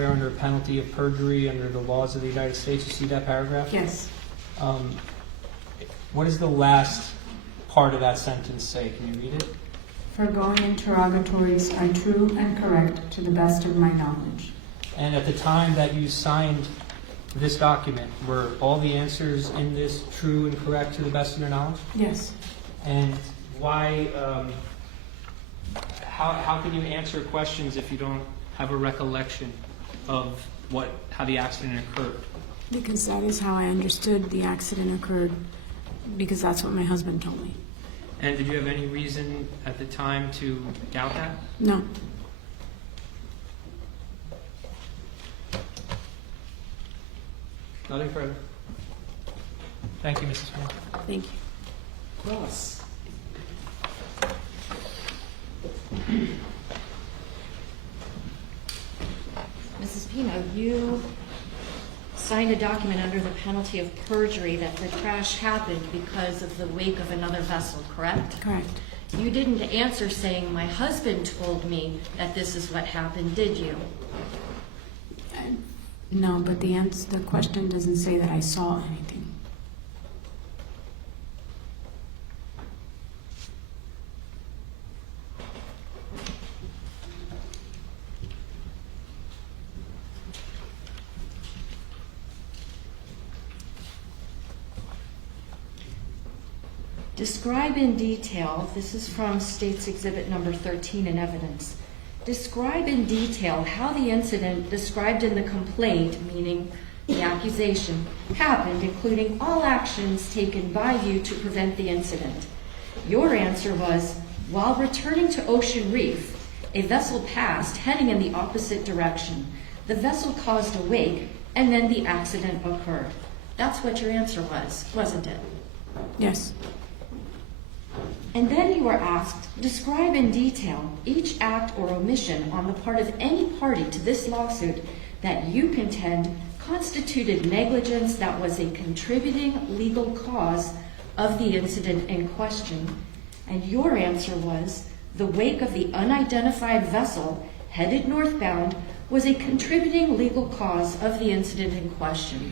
under penalty of perjury under the laws of the United States. You see that paragraph? Yes. What does the last part of that sentence say? Can you read it? Foregoing interrogatories are true and correct to the best of my knowledge. And at the time that you signed this document, were all the answers in this true and correct to the best of your knowledge? Yes. And why, how can you answer questions if you don't have a recollection of how the accident occurred? Because that is how I understood the accident occurred, because that's what my husband told me. And did you have any reason at the time to doubt that? No. Nothing further. Thank you, Mrs. Pino. Thank you. Cross. Mrs. Pino, you signed a document under the penalty of perjury that the crash happened because of the wake of another vessel, correct? Correct. You didn't answer saying, my husband told me that this is what happened, did you? No, but the question doesn't say that I saw anything. Describe in detail, this is from State's Exhibit number 13 in evidence. Describe in detail how the incident described in the complaint, meaning the accusation, happened, including all actions taken by you to prevent the incident. Your answer was, while returning to Ocean Reef, a vessel passed heading in the opposite direction. The vessel caused a wake, and then the accident occurred. That's what your answer was, wasn't it? Yes. And then you were asked, describe in detail each act or omission on the part of any party to this lawsuit that you contend constituted negligence that was a contributing legal cause of the incident in question. And your answer was, the wake of the unidentified vessel headed northbound was a contributing legal cause of the incident in question.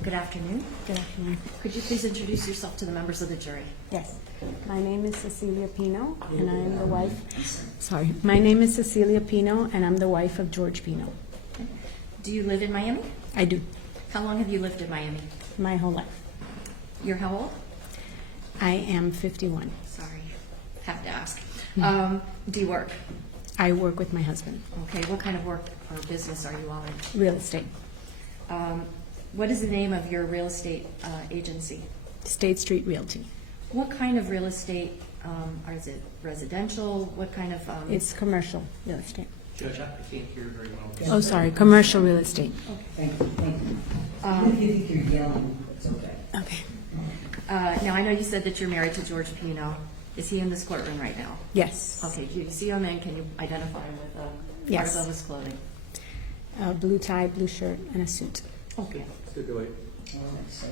Good afternoon. Good afternoon. Could you please introduce yourself to the members of the jury? Yes. My name is Cecilia Pino, and I am the wife. Sorry. My name is Cecilia Pino, and I'm the wife of George Pino. Okay. Do you live in Miami? I do. How long have you lived in Miami? My whole life. You're how old? I am 51. Sorry, have to ask. Do you work? I work with my husband. Okay, what kind of work or business are you all in? Real estate. What is the name of your real estate agency? State Street Realty. What kind of real estate, or is it residential? What kind of? It's commercial real estate. Judge, I can't hear very well. Oh, sorry. Commercial real estate. Thank you, thank you. If you think you're yelling, it's okay. Okay. Now, I know you said that you're married to George Pino. Is he in this courtroom right now? Yes. Okay, do you see him and can you identify him with Yes. parts of his clothing? Blue tie, blue shirt, and a suit. Okay. Stipulate. All right, so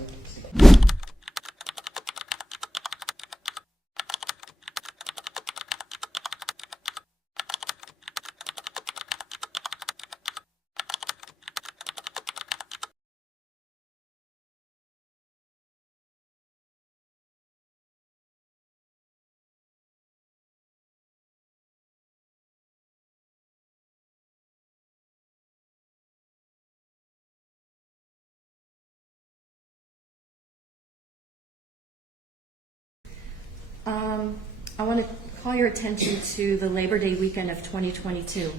I want to call your attention to the Labor Day weekend of 2022.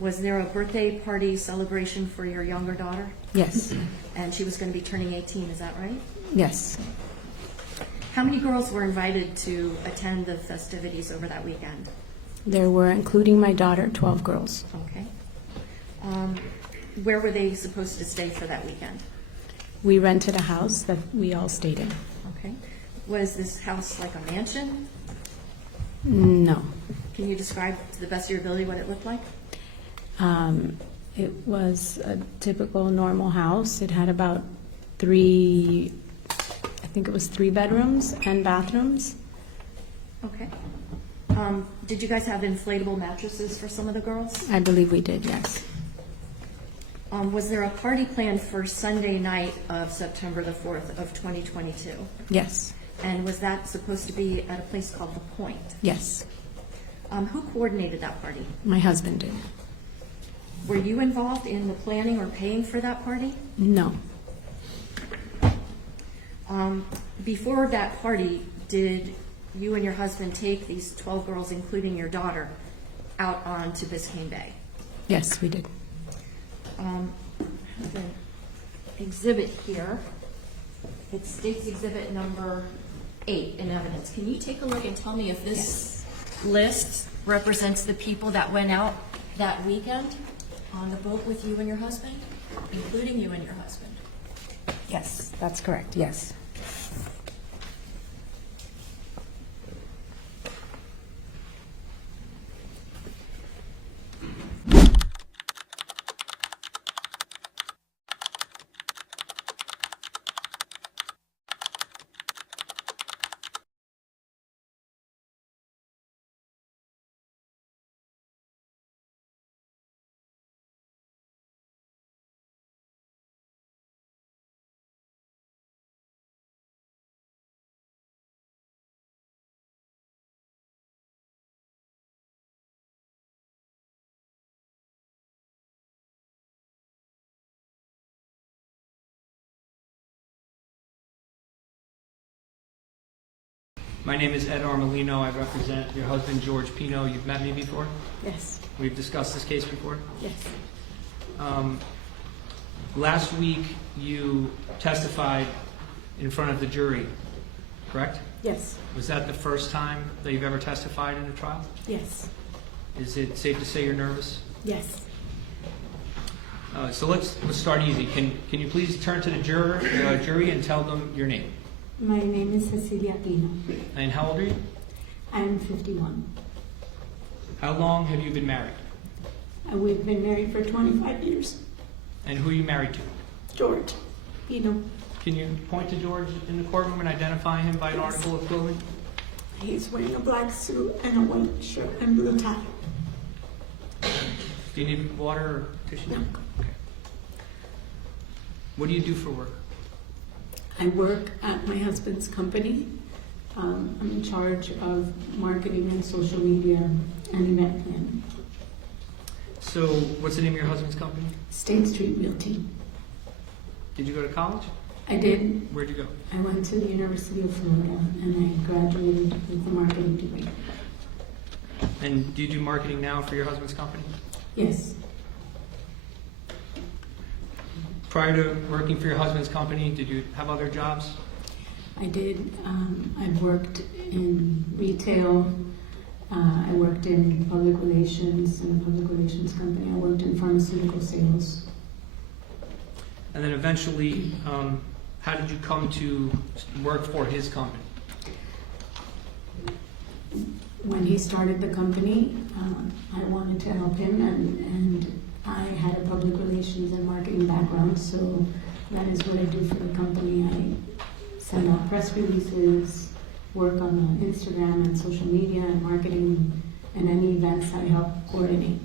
Was there a birthday party celebration for your younger daughter? Yes, And she was going to be turning 18, is that right? yes. How many girls were invited to attend the festivities over that weekend? There were, including my daughter, 12 girls. Okay. Where were they supposed to stay for that weekend? We rented a house that we all stayed in. Okay. Was this house like a mansion? No. Can you describe to the best of your ability what it looked like? It was a typical normal house. It had about three bedrooms and bathrooms. Okay. Did you guys have inflatable mattresses for some of the girls? I believe we did, yes. Was there a party planned for Sunday night of September the 4th of 2022? Yes, And was that supposed to be at a place called The Point? yes. Who coordinated that party? My husband did. Were you involved in the planning or paying for that party? No. Before that party, did you and your husband take these 12 girls, including your daughter, out onto Biscayne Bay? Yes, we did. I have an exhibit here. It's State's Exhibit number 8 in evidence. Can you take a look and tell me if this list represents the people that went out that weekend on the boat with you and your husband, including you and your husband? Yes, that's correct, yes. My name is Ed Armelino. I represent your husband, George Pino. You've met me before? Yes, We've discussed this case before? yes. Last week, you testified in front of the jury, correct? Yes, Was that the first time that you've ever testified in a trial? yes, Is it safe to say you're nervous? yes. So let's start easy. Can you please turn to the jury and tell them your name? My name is Cecilia Pino. And how old are you? I am 51. How long have you been married? We've been married for 25 years. And who are you married to? George Pino. Can you point to George in the courtroom and identify him by an article of clothing? He's wearing a black suit and a white shirt and blue tie. Do you need water or tissue? No. Okay. What do you do for work? I work at my husband's company. I'm in charge of marketing and social media and event planning. So, what's the name of your husband's company? State Street Realty. Did you go to college? I did. Where'd you go? I went to the University of Florida and I graduated with a marketing degree. And do you do marketing now for your husband's company? Yes. Prior to working for your husband's company, did you have other jobs? I did. I've worked in retail. I worked in public relations in a public relations company. I worked in pharmaceutical sales. And then eventually, how did you come to work for his company? When he started the company, I wanted to help him, and I had a public relations and marketing background, so that is what I do for the company. I send out press releases, work on Instagram and social media and marketing, and any events I help coordinate.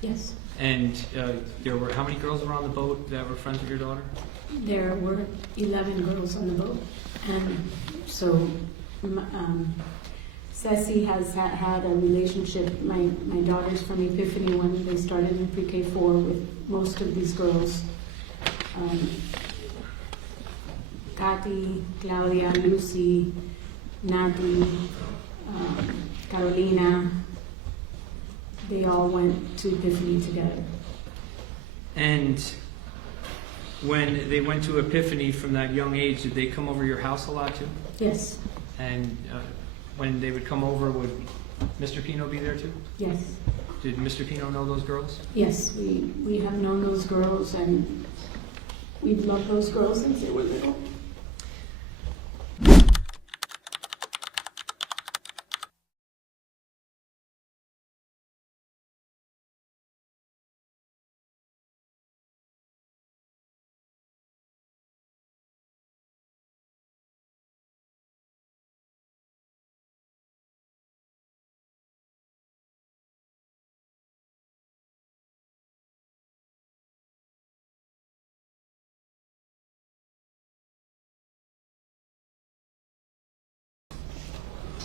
Yes. And there were, how many girls were on the boat that were friends of your daughter? There were 11 girls on the boat, and so Ceci has had a relationship, my daughters from Epiphany, when they started in pre-K4 with most of these girls. Kathy, Claudia, Lucy, Natalie, Carolina, they all went to Epiphany together. And when they went to Epiphany from that young age, did they come over your house a lot too? Yes, And when they would come over, would Mr. Pino be there too? yes, Did Mr. Pino know those girls? yes, we have known those girls and we've loved those girls since they were little.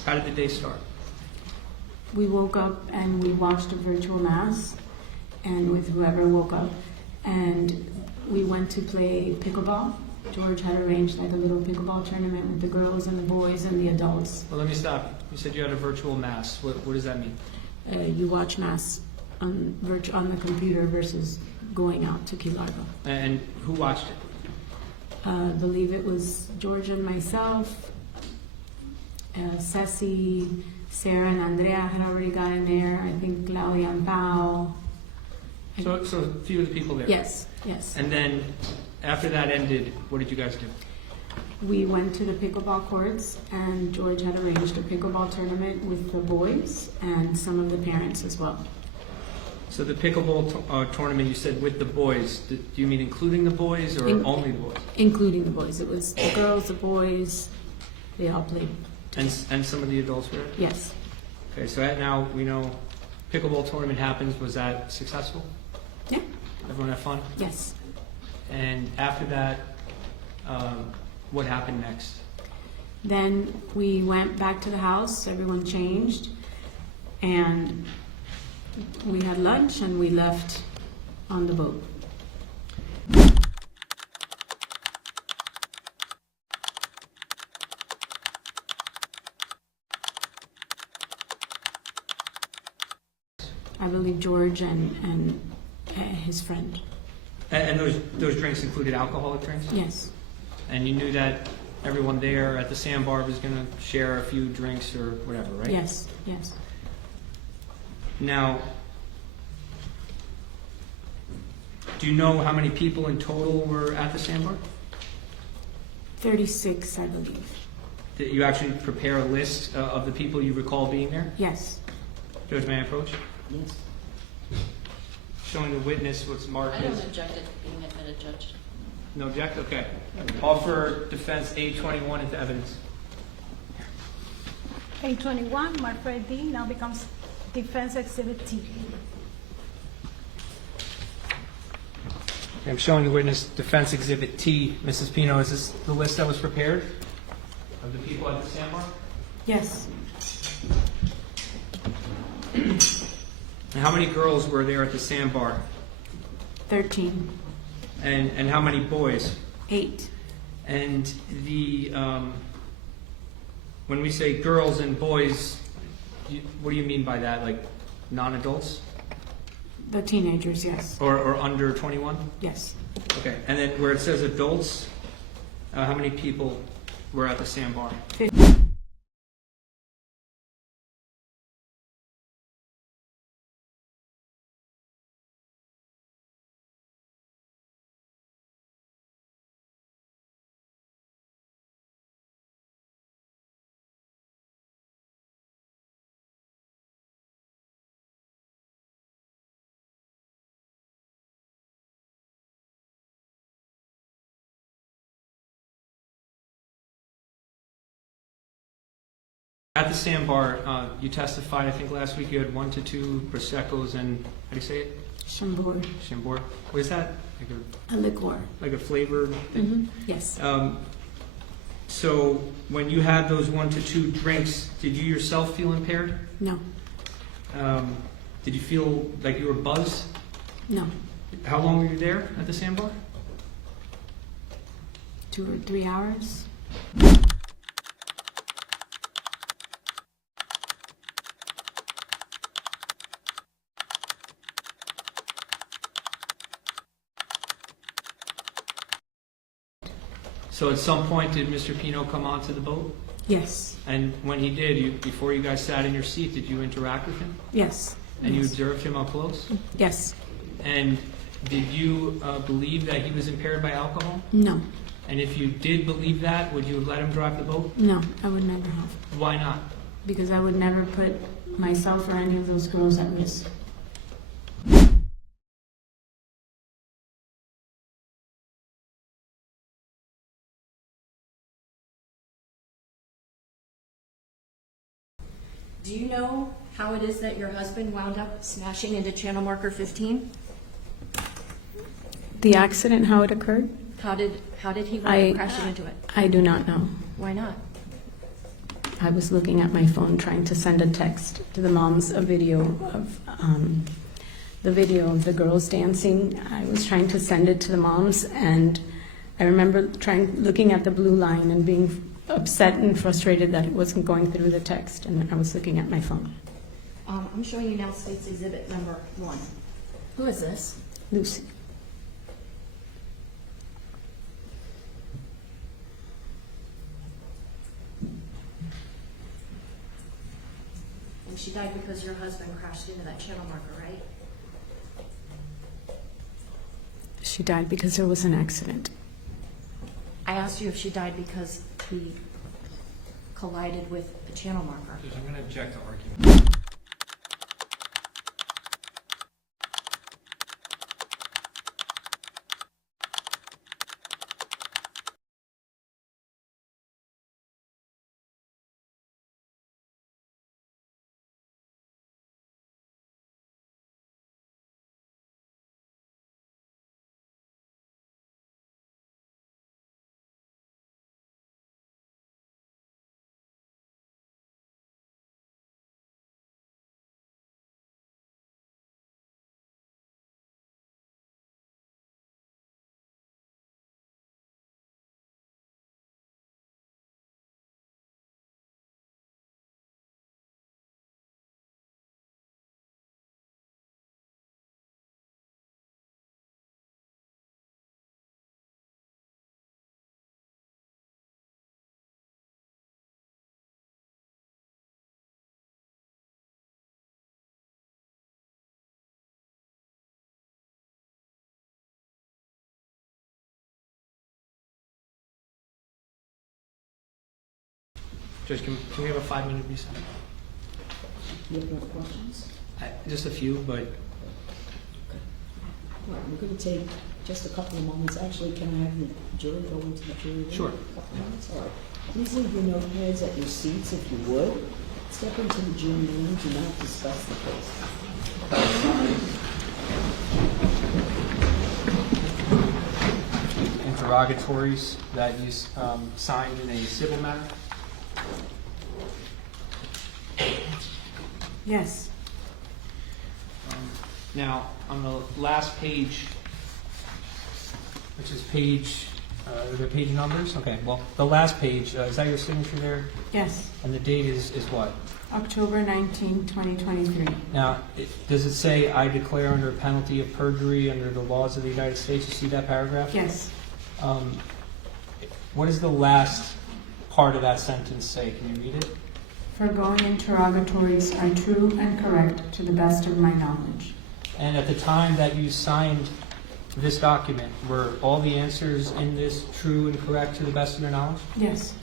How did the day start? We woke up and we watched a virtual mass, and with whoever woke up, and we went to play pickleball. George had arranged like a little pickleball tournament with the girls and the boys and the adults. Well, let me stop. You said you had a virtual mass. What does that mean? You watch mass on the computer versus going out to Key Largo. And who watched it? I believe it was George and myself, Ceci, Sarah and Andrea had already gotten there. I think Claudia and Pao. So a few of the people there. Yes, yes. And then after that ended, what did you guys do? We went to the pickleball courts, and George had arranged a pickleball tournament with the boys and some of the parents as well. So the pickleball tournament, you said with the boys. Do you mean including the boys or only the boys? Including the boys. It was the girls, the boys, they all played. And some of the adults were there? Yes. Okay, so now we know pickleball tournament happens. Was that successful? Yeah. Everyone have fun? Yes. And after that, what happened next? Then we went back to the house, everyone changed, and we had lunch and we left on the boat. I believe George and his friend. And those drinks included alcoholic drinks? Yes. And you knew that everyone there at the sandbar was going to share a few drinks or whatever, right? Yes, yes. Now, do you know how many people in total were at the sandbar? 36, I believe. Did you actually prepare a list of the people you recall being there? Yes. Judge, may I approach? Yes. Showing the witness what's marked I don't as... object to being admitted, Judge. No object? Okay. Offer defense A21 into evidence. A21, Marfred D, now becomes Defense Exhibit T. Okay, I'm showing the witness defense exhibit T. Mrs. Pino, is this the list that was prepared of the people at the sandbar? Yes. And how many girls were there at the sandbar? 13. And how many boys? 8. And the when we say girls and boys, what do you mean by that? Like non-adults The teenagers, yes. or under 21? Yes. Okay. And then where it says adults, how many people were at the sandbar? 50. At the sandbar, you testified, I think last week you had 1 to 2 Prosecco's and, how do you say it? Chambord. Chambord. What is that? A liqueur. Like a flavored thing? Yes. So when you had those 1 to 2 drinks, did you yourself feel impaired? No, Did you feel like you were buzzed? no. How long were you there at the sandbar? 2 or 3 hours. So at some point, did Mr. Pino come onto the boat? Yes, And when he did, before you guys sat in your seat, did you interact with him? yes. And you Yes. observed him up close? Yes. And did you believe that he was impaired by alcohol? No, And if you did believe that, would you have let him drive the boat? no, I would never have. Why not? Because I would never put myself or any of those girls at risk. Do you know how it is that your husband wound up smashing into channel marker 15? The accident, how it occurred? How did he wind I- up crashing into it? I do not know. Why not? I was looking at my phone trying to send a text to the moms, a video of the girls dancing. I was trying to send it to the moms, and I remember looking at the blue line and being upset and frustrated that it wasn't going through the text, and I was looking at my phone. I'm showing you now State's Exhibit number 1. Who is this? Lucy. And she died because your husband crashed into that channel marker, right? She died because there was an accident. I asked you if she died because he collided with a channel marker. Judge, I'm going to object to argument. Judge, can we have a 5-minute recess? You have no questions? Just a few, but Well, we're going to take just a couple of moments. Actually, can I have the jury go into the jury room? Sure. A couple of minutes? All right. Please leave your notepads at your seats if you would. Step into the jury room. Do not discuss the case. interrogatories that you signed in a civil matter? Yes. Now, on the last page, which is page, are there page numbers? Okay, well, the last page, is that your signature there? Yes. And the date is what? October 19, 2023. Now, does it say, "I declare under penalty of perjury under the laws of the United States"? You see that paragraph? Yes. What does the last part of that sentence say? Can you read it? Foregoing interrogatories are true and correct to the best of my knowledge. And at the time that you signed this document, were all the answers in this true and correct to the best of your knowledge? Yes.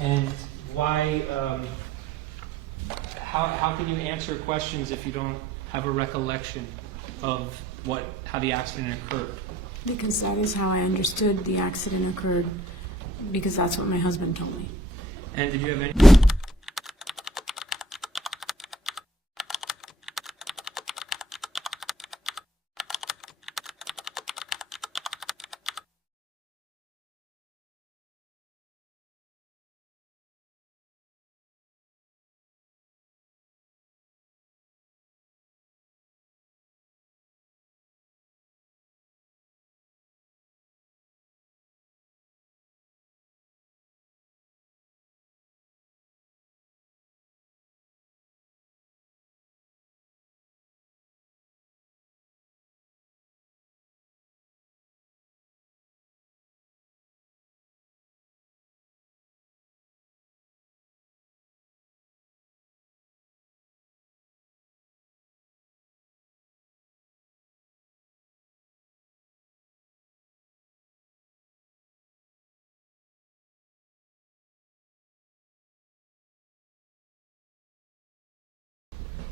And why, how can you answer questions if you don't have a recollection of how the accident occurred? Because that is how I understood the accident occurred, because that's what my husband told me. And did you have any?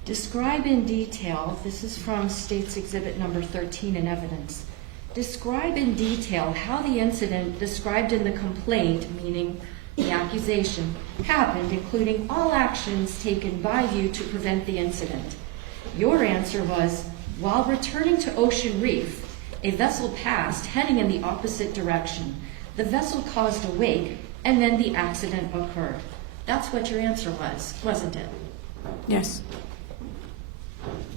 Describe in detail, this is from State's Exhibit number 13 in evidence. Describe in detail how the incident described in the complaint, meaning the accusation, happened, including all actions taken by you to prevent the incident. Your answer was, while returning to Ocean Reef, a vessel passed heading in the opposite direction. The vessel caused a wake, and then the accident occurred. That's what your answer was, wasn't it? Yes.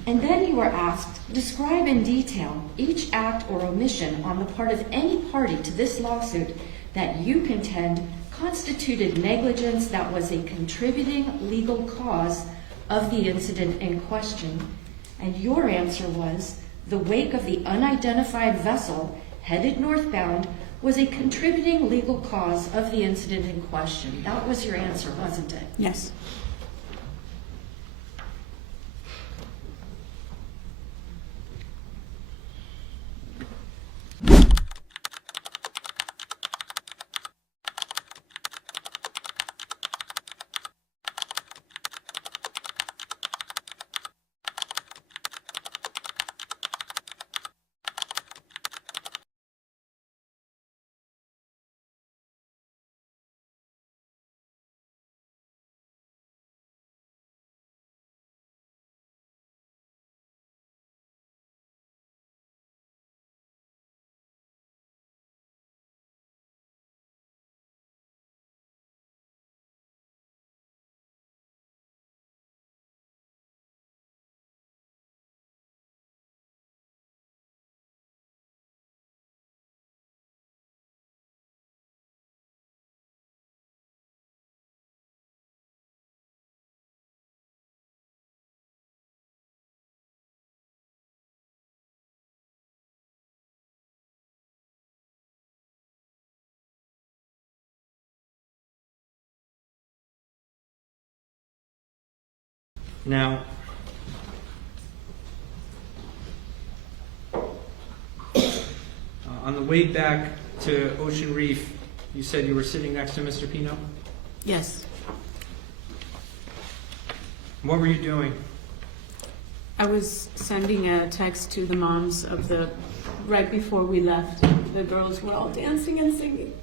And then you were asked, describe in detail each act or omission on the part of any party to this lawsuit that you contend constituted negligence that was a contributing legal cause of the incident in question. And your answer was, the wake of the unidentified vessel headed northbound was a contributing legal cause of the incident in question. That was your answer, wasn't it? Yes. Now, on the way back to Ocean Reef, you said you were sitting next to Mr. Pino? Yes. What were you doing? I was sending a text to the moms of the, right before we left, the girls were all dancing and singing.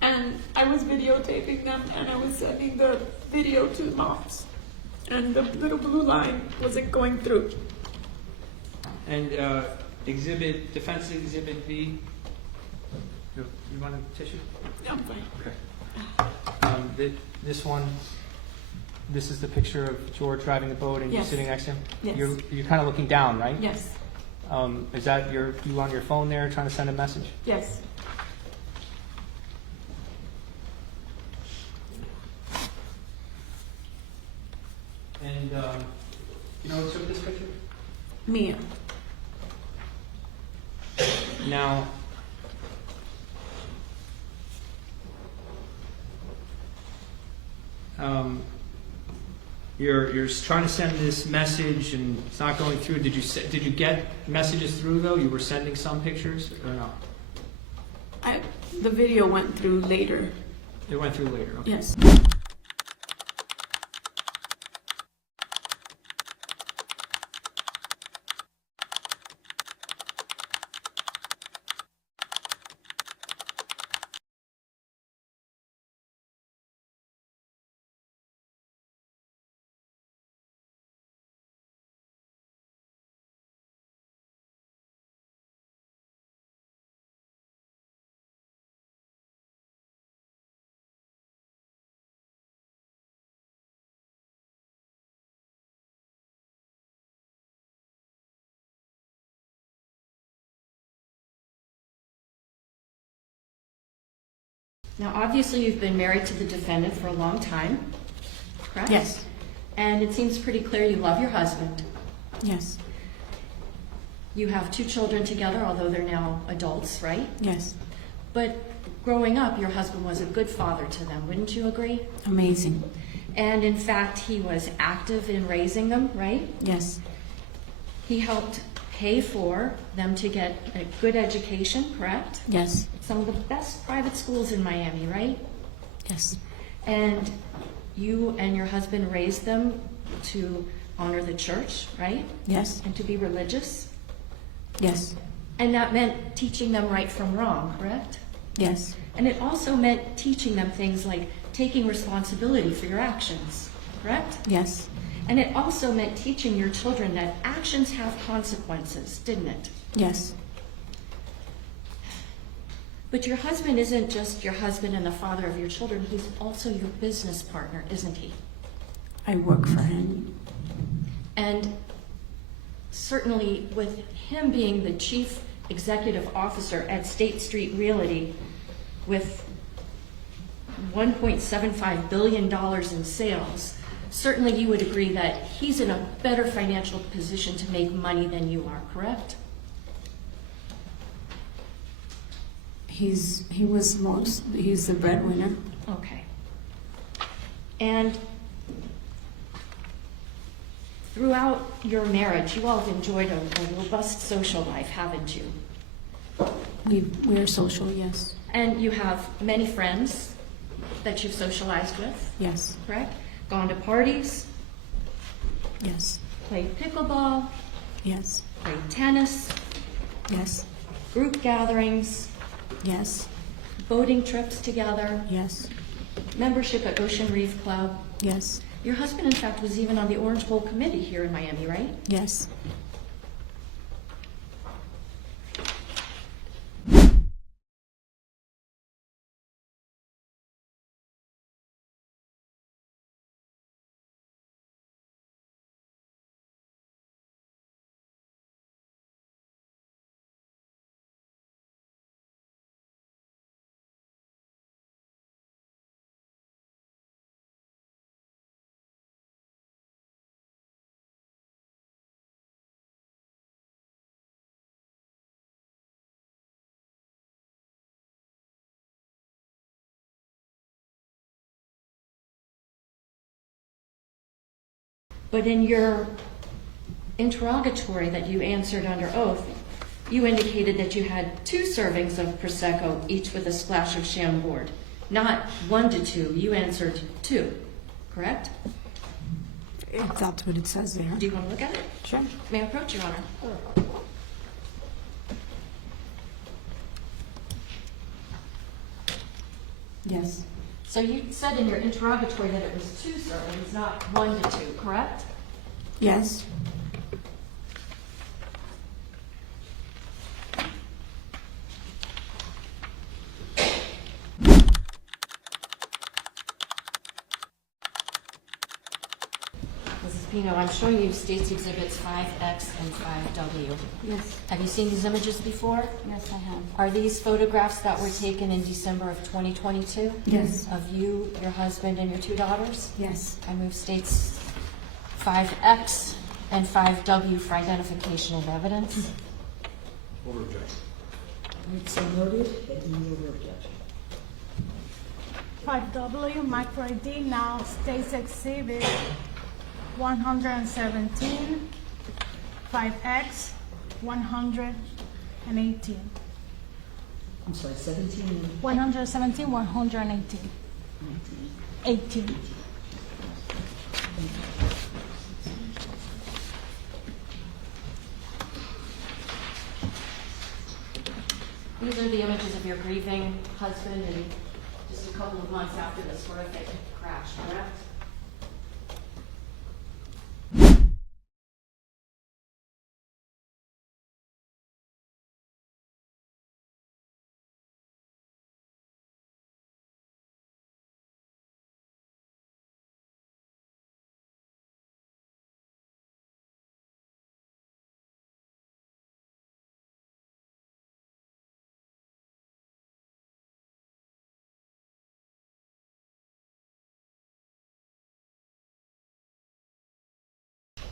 And I was videotaping them and I was sending the video to the moms. And the little blue line wasn't going through. And defense exhibit B. You want a tissue? I'm fine. Okay. This one. This is the picture of George driving the boat and Yes. you sitting next to him. Yes. You're kind of looking down, right? Yes. Is that you on your phone there trying to send a message? Yes. And you know who took this picture? Mia. Now, you're trying to send this message and it's not going through. Did you get messages through though? You were sending some pictures or no? The video went through later. It went through later. Okay. Yes. Now, obviously, you've been married to the defendant for a long time, correct? Yes. And it seems pretty clear you love your husband. Yes. You have 2 children together, although they're now adults, right? Yes. But growing up, your husband was a good father to them, wouldn't you agree? Amazing. And in fact, he was active in raising them, right? Yes. He helped pay for them to get a good education, correct? Yes. Some of the best private schools in Miami, right? Yes. And you and your husband raised them to honor the church, right? Yes. And to be religious. Yes. And that meant teaching them right from wrong, correct? Yes. And it also meant teaching them things like taking responsibility for your actions, correct? Yes. And it also meant teaching your children that actions have consequences, didn't it? Yes. But your husband isn't just your husband and the father of your children, he's also your business partner, isn't he? I work for him. And certainly with him being the chief executive officer at State Street Realty with $1.75 billion in sales, certainly you would agree that he's in a better financial position to make money than you are, correct? He's the breadwinner. Okay. And throughout your marriage, you all have enjoyed a robust social life, haven't you? We're social, yes. And you have many friends that you've socialized with, Yes. correct? Gone to parties, Yes. played pickleball, Yes. played tennis, Yes. group gatherings, Yes. boating trips together, Yes. membership at Ocean Reef Club. Yes. Your husband, in fact, was even on the Orange Bowl committee here in Miami, right? Yes. But in your interrogatory that you answered under oath, you indicated that you had 2 servings of Prosecco, each with a splash of Chambord. Not 1 to 2, you answered 2, correct? If that's what it says there. Do you want to look at it? Sure. May I approach, Your Honor? Yes. So you said in your interrogatory that it was 2 servings, not 1 to 2, correct? Yes. Mrs. Pino, I'm showing you State's Exhibits 5X and 5W. Yes. Have you seen these images before? Yes, I have. Are these photographs that were taken in December of 2022? Yes. Of you, your husband, and your 2 daughters? Yes. I move States 5X and 5W for identification of evidence. Over objection. So noted, and over objection. 5W, micro ID, now States Exhibit 117, 5X, 118. I'm sorry, 17 and 117, 118. 18. These are the images of your grieving husband and just a couple of months after this horrific crash, correct?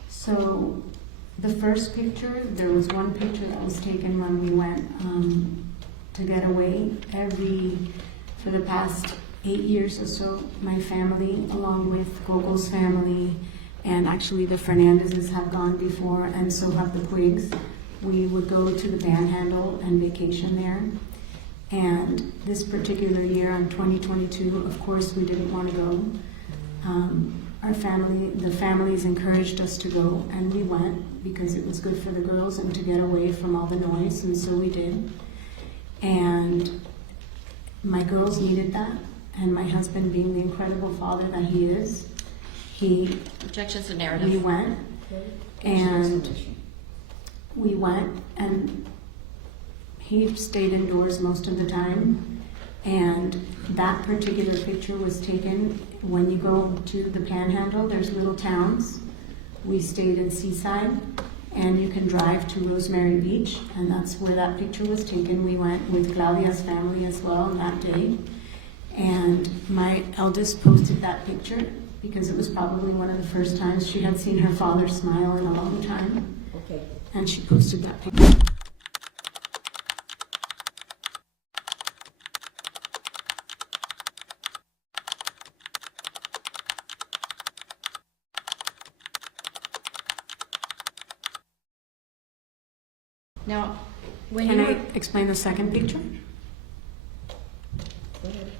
So the first picture, there was one picture that was taken when we went to get away. For the past 8 years or so, my family, along with Gogo's family, and actually the Fernandezes have gone before, and so have the Quiggs. We would go to the Panhandle and vacation there. And this particular year, in 2022, of course, we didn't want to go. the families encouraged us to go, and we went because it was good for the girls and to get away from all the noise, and so we did. And my girls needed that, and my husband, being the incredible father that he is, Objection's a we narrative. went, and he stayed indoors most of the time, and that particular picture was taken when you go to the Panhandle. There's little towns. We stayed in Seaside, and you can drive to Rosemary Beach, and that's where that picture was taken. We went with Claudia's family as well that day, and my eldest posted that picture because it was probably one of the first times she had seen her father smile in a long time, Okay. and she posted that picture. Now, when Can you I were, explain the second picture? Go ahead.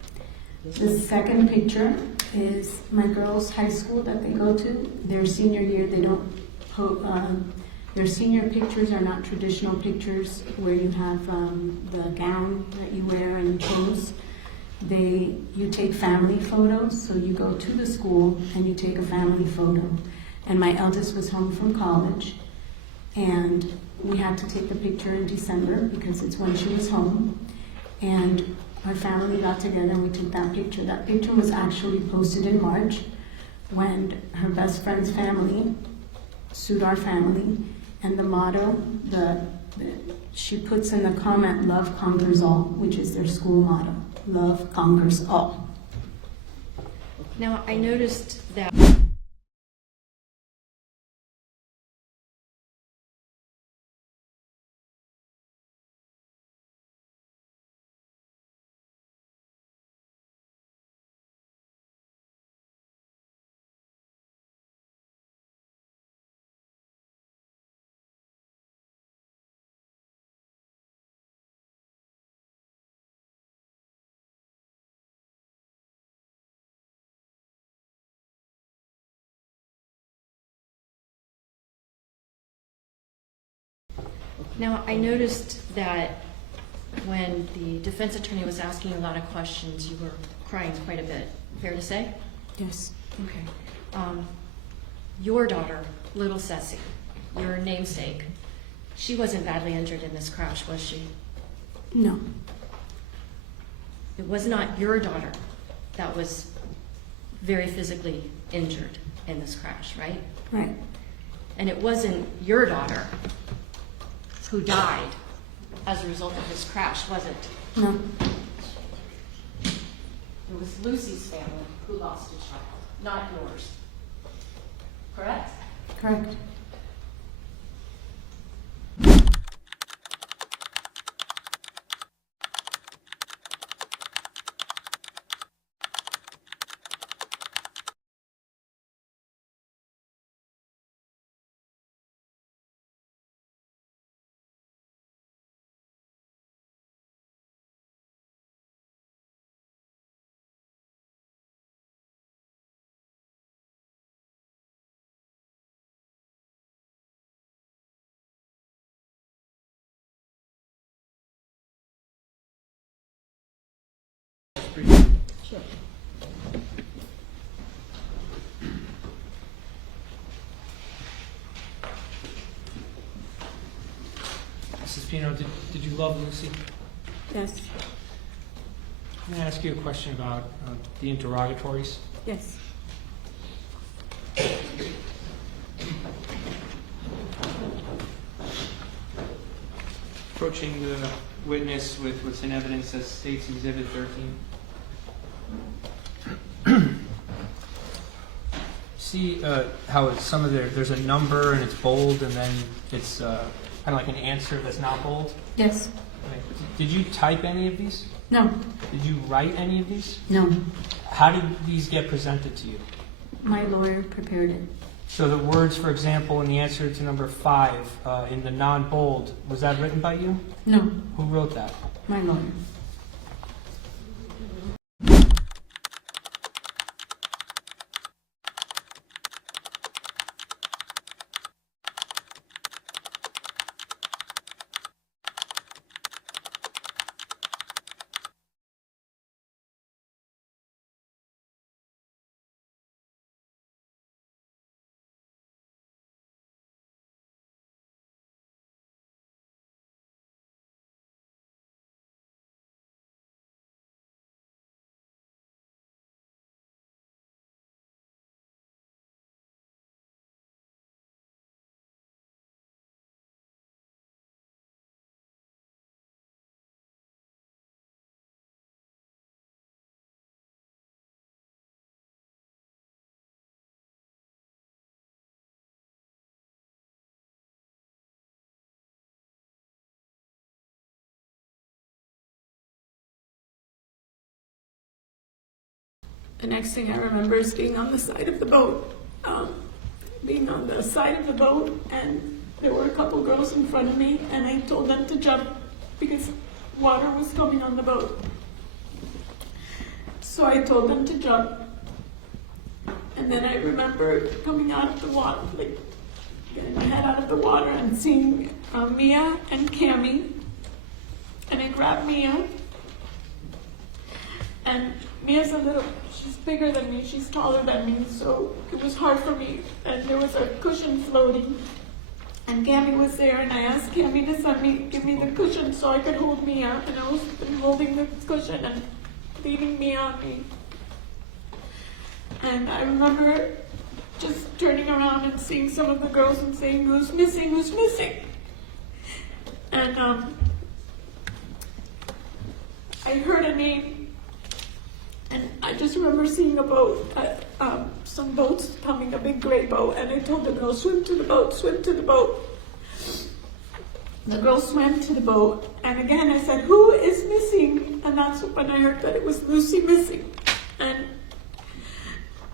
Yes, The second picture is my girls' high school that they go to. Their senior year, they don't. Their senior pictures are not traditional pictures where you have the gown that you wear and pose. You take family photos, so you go to the school and you take a family photo. And my eldest was home from college, and we had to take the picture in December because it's when she was home. And our family got together and we took that picture. That picture was actually posted in March when her best friend's family sued our family. And the motto, she puts in the comment, "Love conquers all," which is their school motto. Love conquers all. now I noticed that when the defense attorney was asking a lot of questions, you were crying quite a bit. Fair to say? Yes. Okay. Your daughter, little Ceci, your namesake, she wasn't badly injured in this crash, was she? No. It was not your daughter that was very physically injured in this crash, right? Right. And it wasn't your daughter who died as a result of this crash, was it? No. It was Lucy's family who lost a child, not yours. Correct? Correct. Sure. Mrs. Pino, did you love Lucy? Yes. I'm going to ask you a question about the interrogatories. Yes. Approaching the witness with what's in evidence as State's Exhibit 13. See how it's some of there's a number and it's bold, and then it's kind of like an answer that's not bold? Yes. Okay. Did you type any of these? No. Did you write any of these? No. How did these get presented to you? My lawyer prepared it. So the words, for example, in the answer to number 5, in the non-bold, was that written by you? No. Who wrote that? My lawyer. the next thing I remember is being on the side of the boat. And there were a couple girls in front of me, and I told them to jump because water was coming on the boat. So I told them to jump. And then I remember coming out of the water, like getting my head out of the water and seeing Mia and Cammie. And I grabbed Mia. And Mia's she's bigger than me, she's taller than me, so it was hard for me. And there was a cushion floating. And Cammie was there, and I asked Cammie to give me the cushion so I could hold Mia. And I was holding the cushion and leaning Mia on me. And I remember just turning around and seeing some of the girls and saying, "Who's missing? Who's missing?" And I heard a name, and I just remember seeing a boat, some boats coming, a big gray boat, and I told the girls, "Swim to the boat, swim to the boat." The girls swam to the boat, and again I said, "Who is missing?" And that's when I heard that it was Lucy missing. And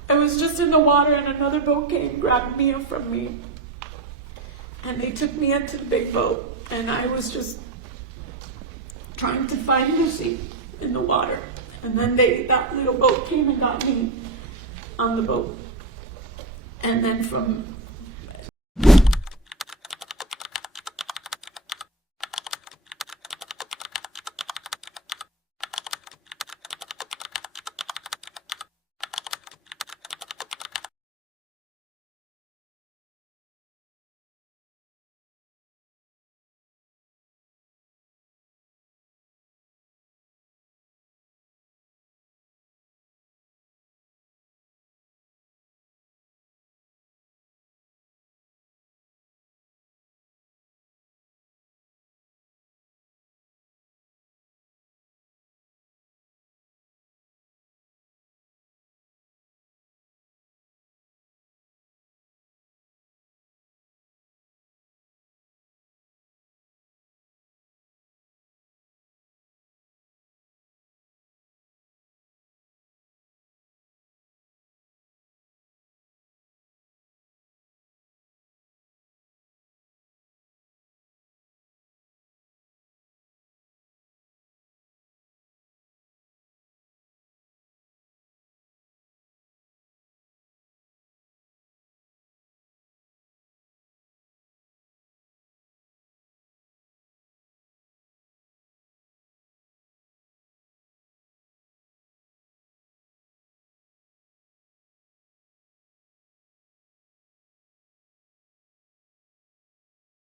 I was just in the water, and another boat came, grabbed Mia from me, and they took me into the big boat, and I was just trying to find Lucy in the water. And then that little boat came and got me on the boat. And then from